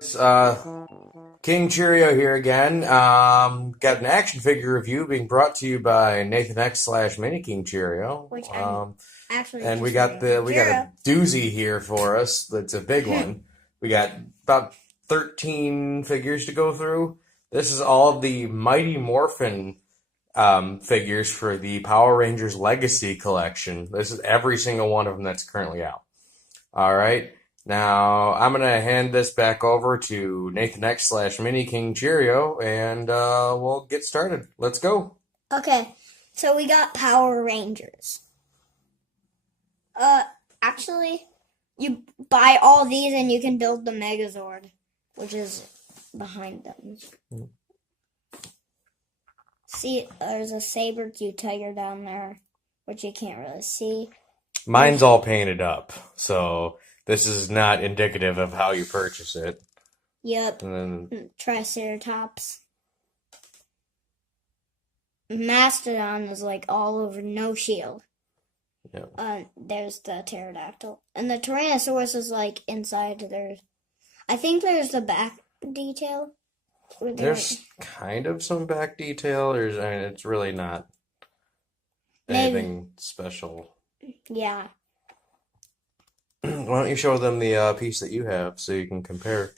It's, King Cheerio here again. Got an action figure review being brought to you by NathanX slash Mini-Kingcheerio. Which I'm actually And we just got reading. we got a doozy here for us. That's a big one. We got about 13 figures to go through. This is all of the Mighty Morphin figures for the Power Rangers Legacy Collection. This is every single one of them that's currently out. All right. Now, I'm going to hand this back over to NathanX slash Mini-Kingcheerio, and we'll get started. Let's go. Okay, so we got Power Rangers. Actually, you buy all these and you can build the Megazord, which is behind them. See, there's a saber-tooth tiger down there, which you can't really see. Mine's all painted up, so this is not indicative of how you purchase it. Yep. And then, Triceratops. Mastodon is like all over, no shield. yeah. There's the pterodactyl. And the Tyrannosaurus is like inside there. I think there's the back detail. There's kind of some back detail. I mean, it's really not Maybe. anything special. Yeah. Why don't you show them the piece that you have so you can compare?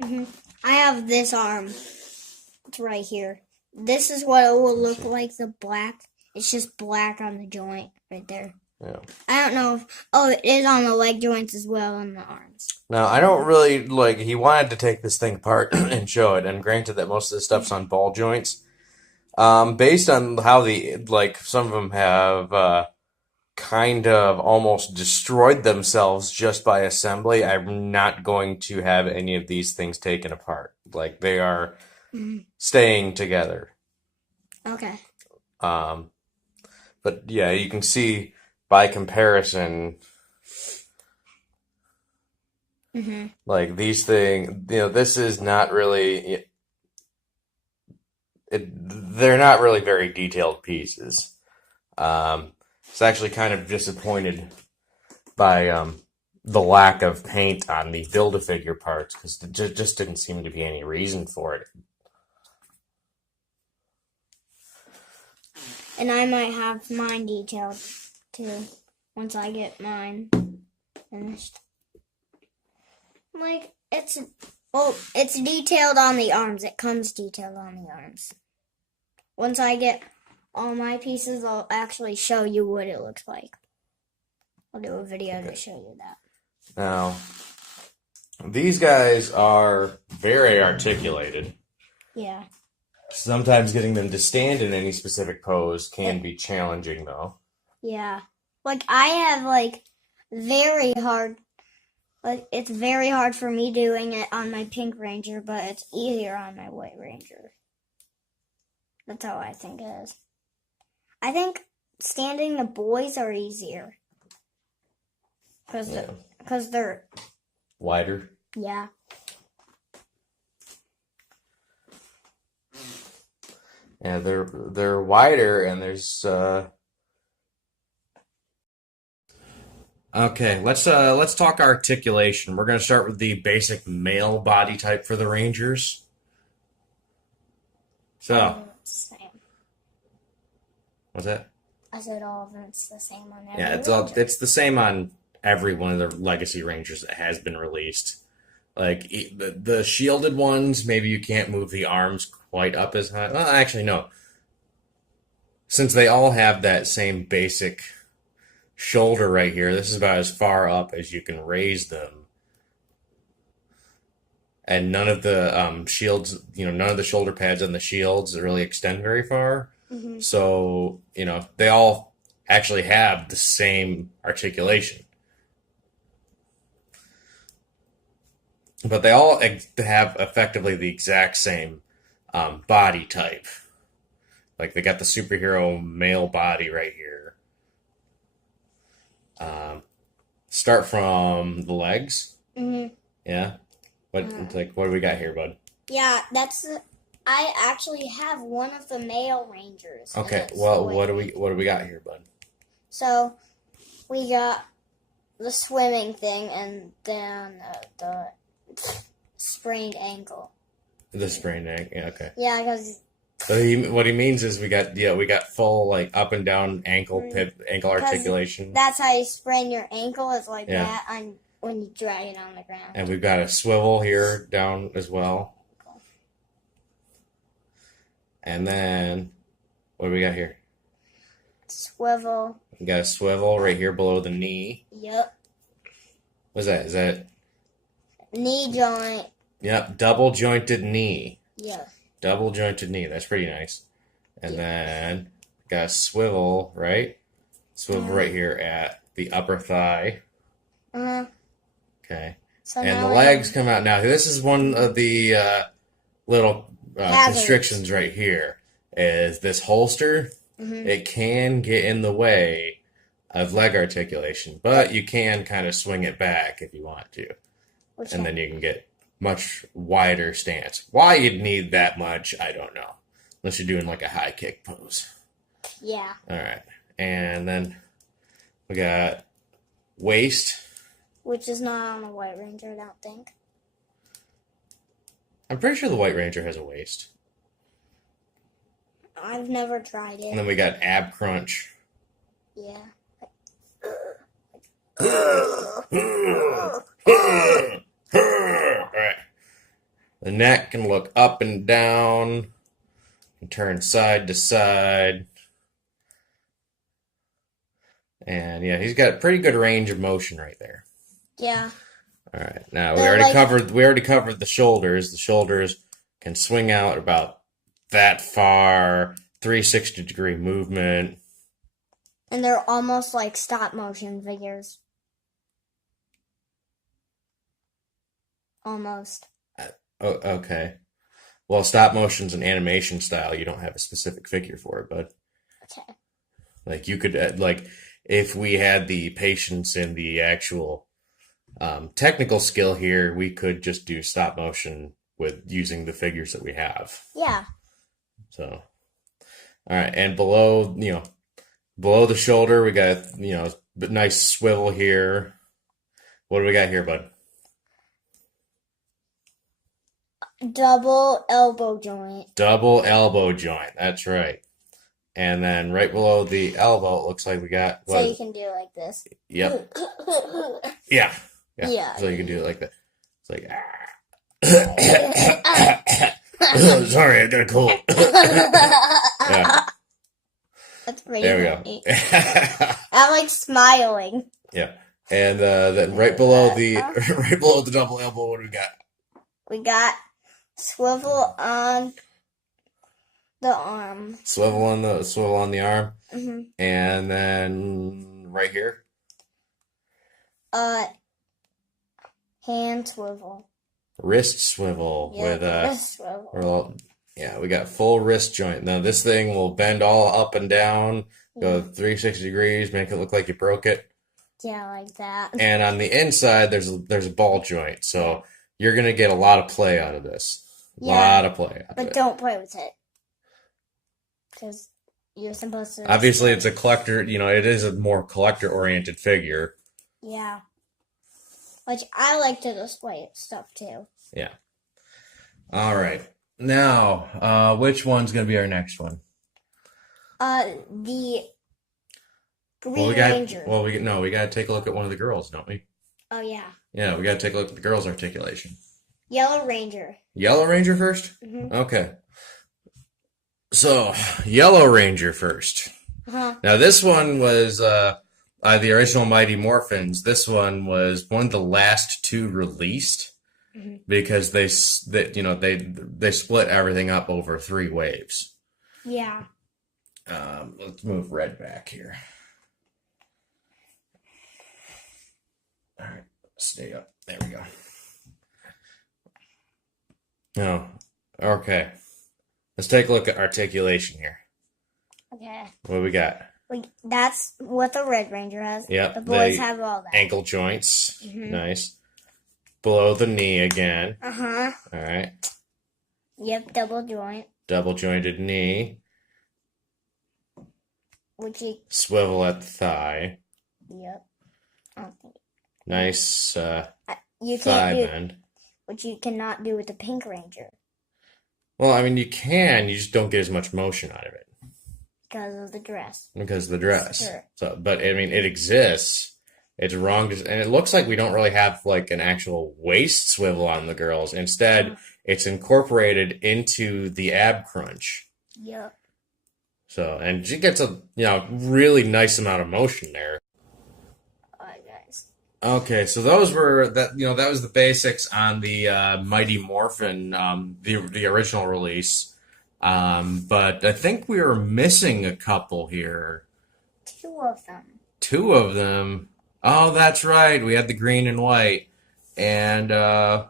I have this arm. It's right here. This is what it will look like, the black. It's just black on the joint right there. Yeah. I don't know if... Oh, it is on the leg joints as well and the arms. Now, I don't really, he wanted to take this thing apart and show it, and granted that most of the stuff's on ball joints. Based on how some of them have, kind of almost destroyed themselves just by assembly, I'm not going to have any of these things taken apart. Like, they are staying together. Okay. But yeah, you can see by comparison, like these things, this is not really, they're not really very detailed pieces. It's actually kind of disappointed by the lack of paint on the Build-A-Figure parts because there just didn't seem to be any reason for it. And I might have mine detailed too once I get mine finished. Like, it's detailed on the arms. It comes detailed on the arms. Once I get all my pieces, I'll actually show you what it looks like. I'll do a video to show you that. Now, these guys are very articulated. Yeah. Sometimes getting them to stand in any specific pose can be challenging, though. Yeah. Like, I have, very hard... it's very hard for me doing it on my Pink Ranger, but it's easier on my White Ranger. That's how I think it is. I think standing the boys are easier. Because they're... Wider? Yeah. Yeah, they're wider, and there's Okay, let's talk articulation. We're gonna start with the basic male body type for the Rangers. So, It's the same. what's that? I said all of them. It's the same on every Yeah, Ranger. it's the same on every one of the Legacy Rangers that has been released. Like the shielded ones, maybe you can't move the arms quite up as high. Well, actually, no. Since they all have that same basic shoulder right here, this is about as far up as you can raise them. And none of the shields, none of the shoulder pads on the shields really extend very far. So, they all actually have the same articulation. But they all have effectively the exact same body type. Like, they got the superhero male body right here. Start from the legs. Yeah. What do we got here, bud? Yeah, I actually have one of the male Rangers. Okay. Well, what do we got here, bud? So, we got the swimming thing, and then sprained ankle. The sprained ankle. Yeah, okay. Yeah, because So what he means is we got full like up and down ankle articulation. that's how you sprain your ankle, is like Yeah. that when you drag it on the ground. And we've got a swivel here down as well. Cool. And then what do we got here? Swivel. We got a swivel right here below the knee. Yep. What's that? Is that? Knee joint. Yep, double jointed knee. Yeah. Double jointed knee. That's pretty nice. And then got a swivel, right? Swivel right here at the upper thigh. Uh-huh. Okay. So And now the legs come out. Now, this is one of the little constrictions right here. Is this holster? Mm-hmm. It can get in the way of leg articulation, but you can kind of swing it back if you want to. And then you can get much wider stance. Why you'd need that much, I don't know. Unless you're doing like a high kick pose. Yeah. All right. And then we got waist. Which is not on the White Ranger, I don't think. I'm pretty sure the White Ranger has a waist. I've never tried it. And then we got ab crunch. Yeah. Alright. The neck can look up and down, and turn side to side. And yeah, he's got pretty good range of motion right there. Yeah. Alright. Now we They're already covered the shoulders. The shoulders can swing out about that far, 360-degree movement. And they're almost like stop motion figures. Almost. Oh, okay. Well, stop motion's an animation style. You don't have a specific figure for it, but Okay. like you could like if we had the patience and the actual technical skill here, we could just do stop motion with using the figures that we have. Yeah. So, all right, and below the shoulder, we got a nice swivel here. What do we got here, bud? Double elbow joint. Double elbow joint. That's right. And then right below the elbow, it looks like we got So you can do it like this. Yep. Yeah. Yeah. So you can do it like that. It's like sorry, I got a cold. Yeah. That's really There we funny. go. I'm like smiling. Yeah. And then right below the double elbow, what do we got? We got swivel on the arm. Swivel on the arm. Mm-hmm. And then right here. Hand swivel. Wrist swivel with wrist swivel. yeah, we got full wrist joint. Now this thing will bend all up and down, go 360 degrees, make it look like you broke it. Yeah, like that. And on the inside there's a ball joint. So you're gonna get a lot of play out of this. A lot of play out of But it. don't play with it. Because you're supposed to Obviously it's a collector, it is a more collector oriented figure. Yeah. Which I like to display stuff too. Yeah. All right. Now, which one's going to be our next one? The Green Ranger. We got to take a look at one of the girls, don't we? Oh, yeah. Yeah, we got to take a look at the girls' articulation. Yellow Ranger. Yellow Ranger first? Mm-hmm. Okay. So, Yellow Ranger first. Uh-huh. Now, this one was the original Mighty Morphins. This one was one of the last two released because they split everything up over 3 waves. Yeah. Let's move Red back here. All right, stay up. There we go. No, okay. Let's take a look at articulation here. Okay. What do we got? That's what the Red Ranger has. Yep. The boys have all that. Ankle joints. Nice. Below the knee again. Uh-huh. All right. Yep, double joint. Double jointed knee. Which you... Swivel at the thigh. Yep. I don't think... Nice You thigh can't do... bend. which you cannot do with the Pink Ranger Well, I mean, you can, you just don't get as much motion out of it because of the dress. because of the dress. Sure. So, but I mean, it exists. It's wrong, and it looks like we don't really have like an actual waist swivel on the girls. Instead, it's incorporated into the ab crunch. Yep. So, and she gets a really nice amount of motion there. Alright, guys. Okay, so those were that was the basics on the Mighty Morphin, the original release. But I think we were missing a couple here. Two of them. Two of them. Oh, that's right. We had the green and white. And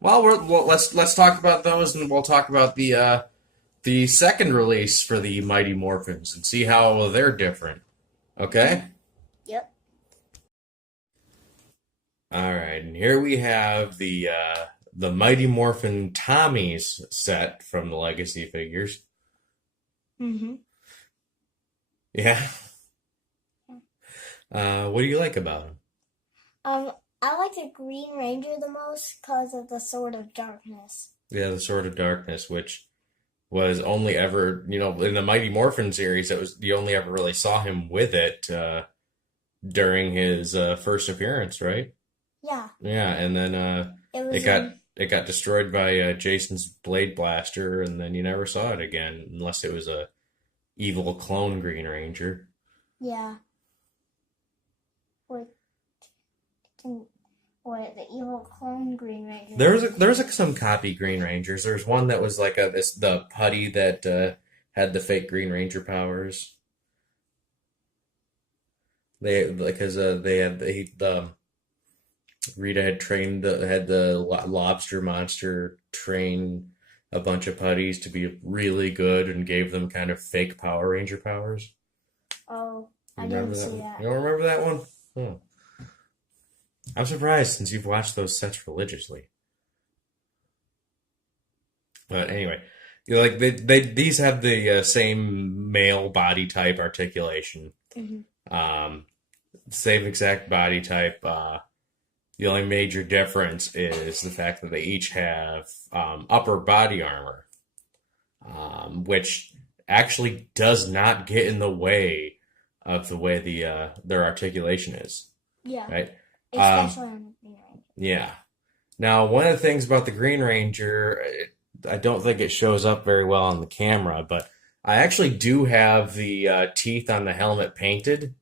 let's talk about those, and we'll talk about the second release for the Mighty Morphins and see how they're different. Okay? Yep. All right, and here we have the Mighty Morphin Tommy's set from the Legacy figures. Mm-hmm. Yeah. What do you like about them? I like the Green Ranger the most because of the Sword of Darkness. Yeah, the Sword of Darkness, which was only ever, in the Mighty Morphin series, that was you only ever really saw him with it during his first appearance, right? Yeah. Yeah, and then it got destroyed by Jason's Blade Blaster, and then you never saw it again unless it was a evil clone Green Ranger. Yeah. What the evil clone Green Ranger? There was some copy Green Rangers. There's one that was like the putty that had the fake Green Ranger powers. Rita had had the lobster monster train a bunch of putties to be really good and gave them kind of fake Power Ranger powers. Oh, I Remember didn't that see one? that. You don't remember that one? Hmm. I'm surprised since you've watched those sets religiously. But anyway, these have the same male body type articulation. Mm-hmm. Same exact body type. The only major difference is the fact that they each have upper body armor, which actually does not get in the way of the way their articulation is. Yeah. Right? Especially on the Green Ranger. Yeah. Now, one of the things about the Green Ranger, I don't think it shows up very well on the camera, but I actually do have the teeth on the helmet painted.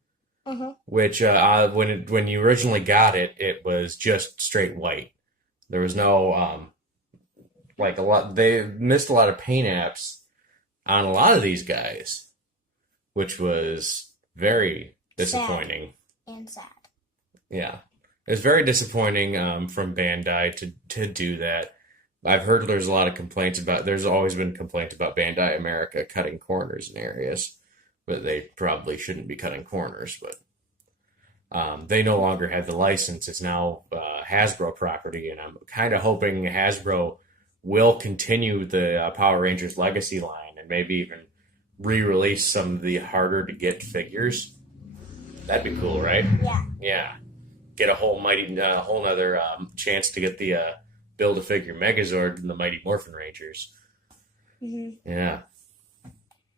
Uh-huh. Which when you originally got it, it was just straight white. There was no they missed a lot of paint apps on a lot of these guys, which was very disappointing. And sad. Yeah, it was very disappointing from Bandai to do that. I've heard there's always been complaints about Bandai America cutting corners in areas. But they probably shouldn't be cutting corners. But they no longer have the license. It's now Hasbro property, and I'm kind of hoping Hasbro will continue the Power Rangers Legacy line and maybe even re-release some of the harder to get figures. That'd be cool, right? Yeah. Yeah. Get a whole nother chance to get the Build-A-Figure Megazord and the Mighty Morphin Rangers. Mm-hmm. Yeah.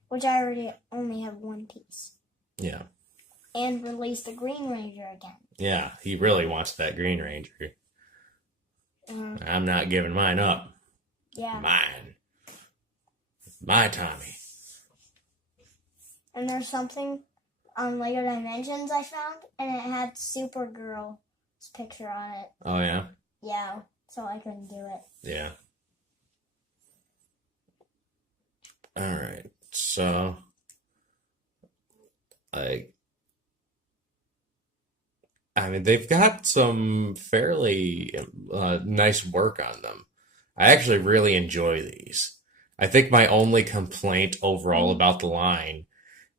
Which I already only have one piece. Yeah. And release the Green Ranger again. Yeah, he really wants that Green Ranger. I'm not giving mine up. Yeah. Mine. My Tommy. And there's something on Lego Dimensions I found, and it had Supergirl's picture on it. Oh, yeah? Yeah, so I couldn't do it. Yeah. All right. So, I mean, they've got some fairly nice work on them. I actually really enjoy these. I think my only complaint overall about the line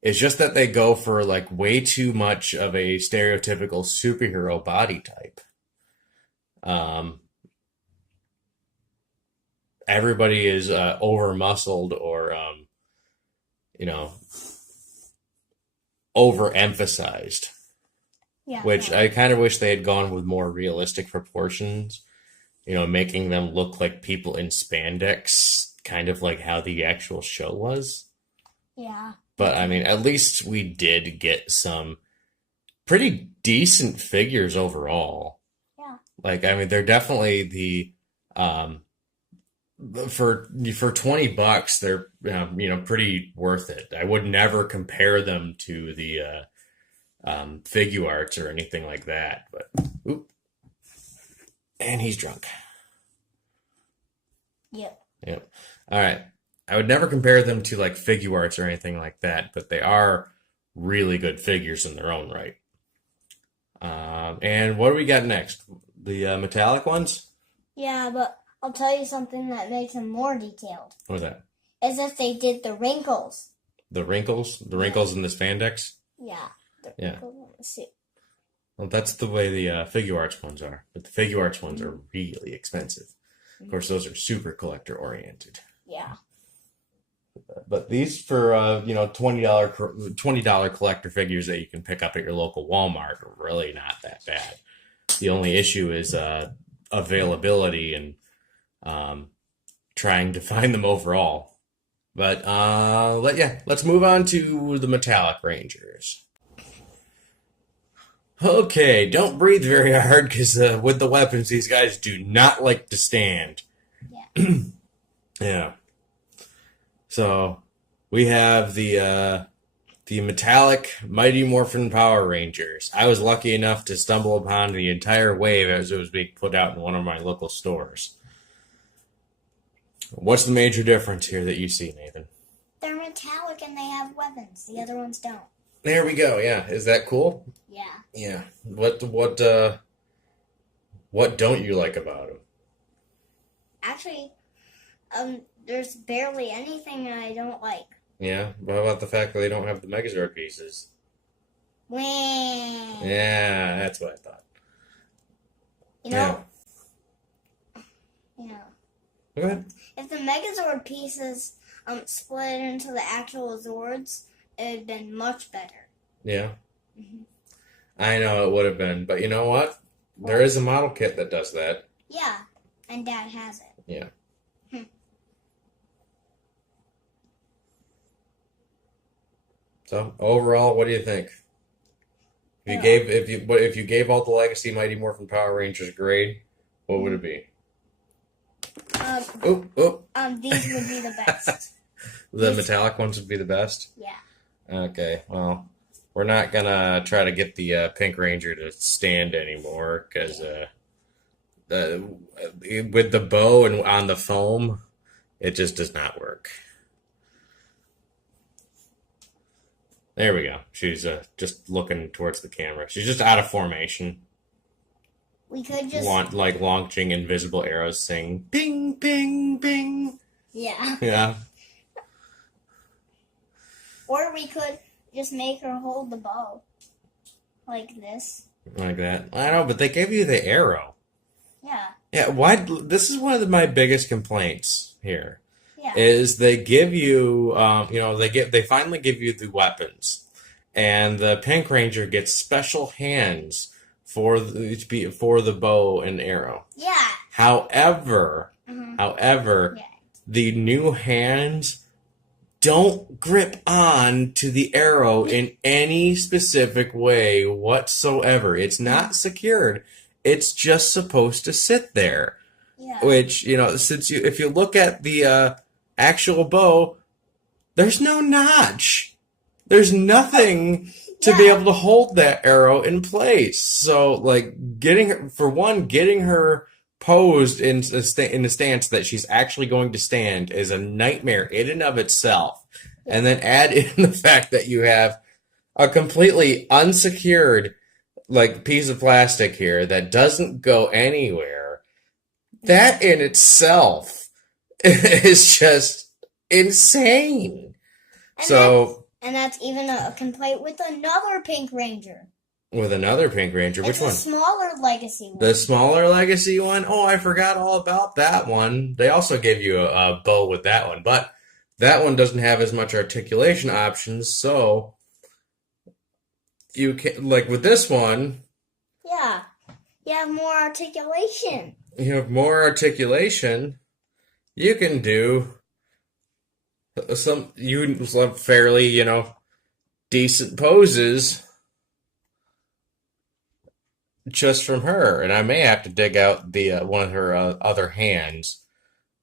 is just that they go for like way too much of a stereotypical superhero body type. Everybody is over muscled or overemphasized, Yeah. which I kind of wish they had gone with more realistic proportions. making them look like people in spandex, kind of like how the actual show was. Yeah. But I mean, at least we did get some pretty decent figures overall. Yeah. Like, I mean, they're definitely um for $20, they're pretty worth it. I would never compare them to the figure arts or anything like that. But oop, and he's drunk. Yep. Yep. All right. I would never compare them to like figure arts or anything like that, but they are really good figures in their own right. And what do we got next? The metallic ones? Yeah, but I'll tell you something that makes them more detailed. What's that? Is that they did the wrinkles. The wrinkles? The wrinkles in the spandex? Yeah. The Yeah. wrinkles in the suit. Well, that's the way the figure arts ones are. But the figure arts ones are really expensive. Of course, those are super collector oriented. Yeah. But these for $20 collector figures that you can pick up at your local Walmart are really not that bad. The only issue is availability and trying to find them overall. But let's move on to the metallic Rangers. Okay, don't breathe very hard because with the weapons, these guys do not like to stand. Yeah. Yeah. So we have the metallic Mighty Morphin Power Rangers. I was lucky enough to stumble upon the entire wave as it was being put out in one of my local stores. What's the major difference here that you see, Nathan? They're metallic and they have weapons. The other ones don't. There we go. Yeah, is that cool? Yeah. Yeah. What don't you like about them? Actually, there's barely anything I don't like. Yeah. What about the fact that they don't have the Megazord pieces? Wah. Yeah, that's what I thought. You know. Yeah. Go ahead. If the Megazord pieces split into the actual Zords, it would have been much better. Yeah. Mm-hmm. I know it would have been, but you know what? There is a model kit that does that. Yeah, and Dad has it. Yeah. So overall, what do you think? If you gave all the Legacy Mighty Morphin Power Rangers a grade, what would it be? These would be the best. The metallic ones would be the best? Yeah. Okay, well, we're not gonna try to get the Pink Ranger to stand anymore, because with the bow and on the foam, it just does not work. There we go. She's just looking towards the camera. She's just out of formation. We could just... launching invisible arrows saying, ping, ping, ping. Yeah. Yeah. Or we could just make her hold the bow. Like this. Like that. I know, but they gave you the arrow. Yeah. Yeah, why? This is one of my biggest complaints here. Yeah. Is they give you, they finally give you the weapons, and the Pink Ranger gets special hands for the bow and arrow. Yeah. However, Yeah. the new hands don't grip on to the arrow in any specific way whatsoever. It's not secured. It's just supposed to sit there. Yeah. Which, if you look at the actual bow, there's no notch. There's nothing to be able to hold that arrow in place. So, getting her posed in the stance that she's actually going to stand is a nightmare in and of itself. Yeah. And then add in the fact that you have a completely unsecured piece of plastic here that doesn't go anywhere. That in itself is just insane. And that's even a complaint with another Pink Ranger. With another Pink Ranger? Which one? The smaller Legacy one. The smaller Legacy one? Oh, I forgot all about that one. They also gave you a bow with that one, but that one doesn't have as much articulation options, so you can, with this one... Yeah. You have more articulation. you have more articulation, you can do some fairly, decent poses just from her. And I may have to dig out the one of her other hands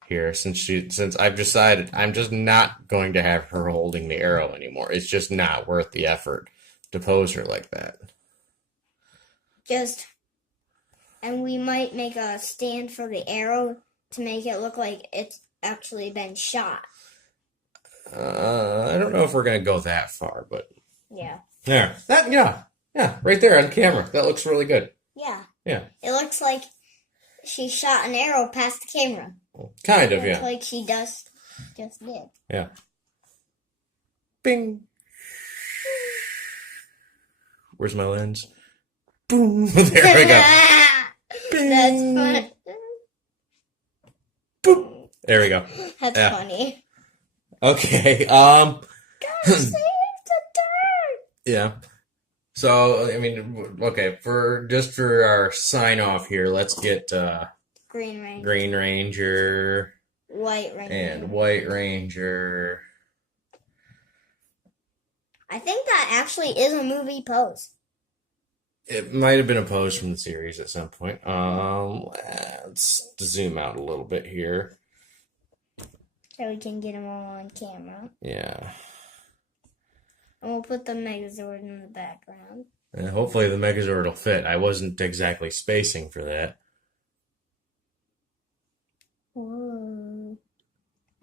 here since I've decided I'm just not going to have her holding the arrow anymore. It's just not worth the effort to pose her like that. And we might make a stand for the arrow to make it look like it's actually been shot. I don't know if we're gonna go that far, but Yeah. Yeah, right there on camera. That looks really good. Yeah. Yeah. It looks like she shot an arrow past the camera. Kind of, yeah. Like she just did. Yeah. Bing. Where's my lens? Boom. There we go. Bing. That's fun. Boom. There we go. That's funny. Okay. Go save the dirt. Yeah. So, I mean, okay, for our sign off here, let's get Green Ranger. Green Ranger White Ranger. and White Ranger. I think that actually is a movie pose. It might have been a pose from the series at some point. Let's zoom out a little bit here. So we can get them all on camera. Yeah. And we'll put the Megazord in the background. And hopefully the Megazord will fit. I wasn't exactly spacing for that. Whoa.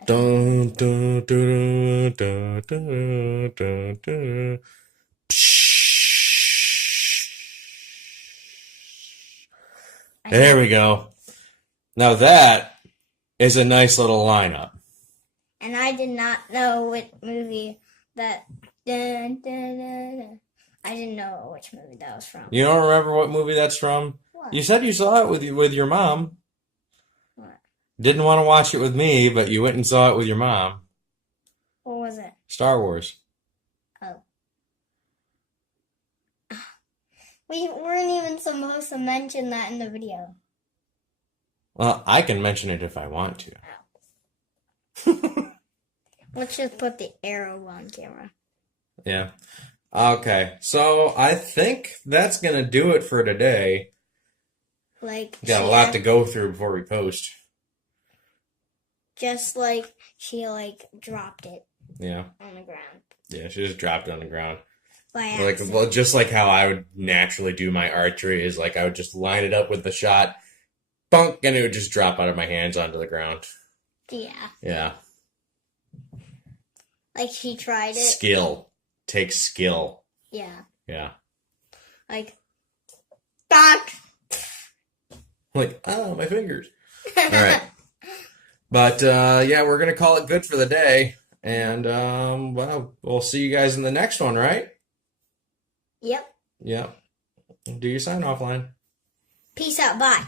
Dun, dun, dun, dun, dun, dun, dun. There we go. Now that is a nice little lineup. And I did not know what movie that. Dun, dun, dun, dun. I didn't know which movie that was from. You don't remember what movie that's from? What? You said you saw it with your mom. What? Didn't want to watch it with me, but you went and saw it with your mom. What was it? Star Wars. Oh. We weren't even supposed to mention that in the video. Well, I can mention it if I want to. Let's just put the arrow on camera. Yeah. Okay. So I think that's going to do it for today. Like Got a lot to go through before we post. Just like she dropped it Yeah. on the ground. Yeah, she just dropped it on the ground. By Like, accident. well, just like how I would naturally do my archery is like I would just line it up with the shot, bunk, and it would just drop out of my hands onto the ground. Yeah. Yeah. Like she tried it. Skill. Takes skill. Yeah. Yeah. Like, bonk. Like, oh, my fingers. All right. But, yeah, we're going to call it good for the day. And, well, we'll see you guys in the next one, right? Yep. Yep. Do your sign off line. Peace out. Bye.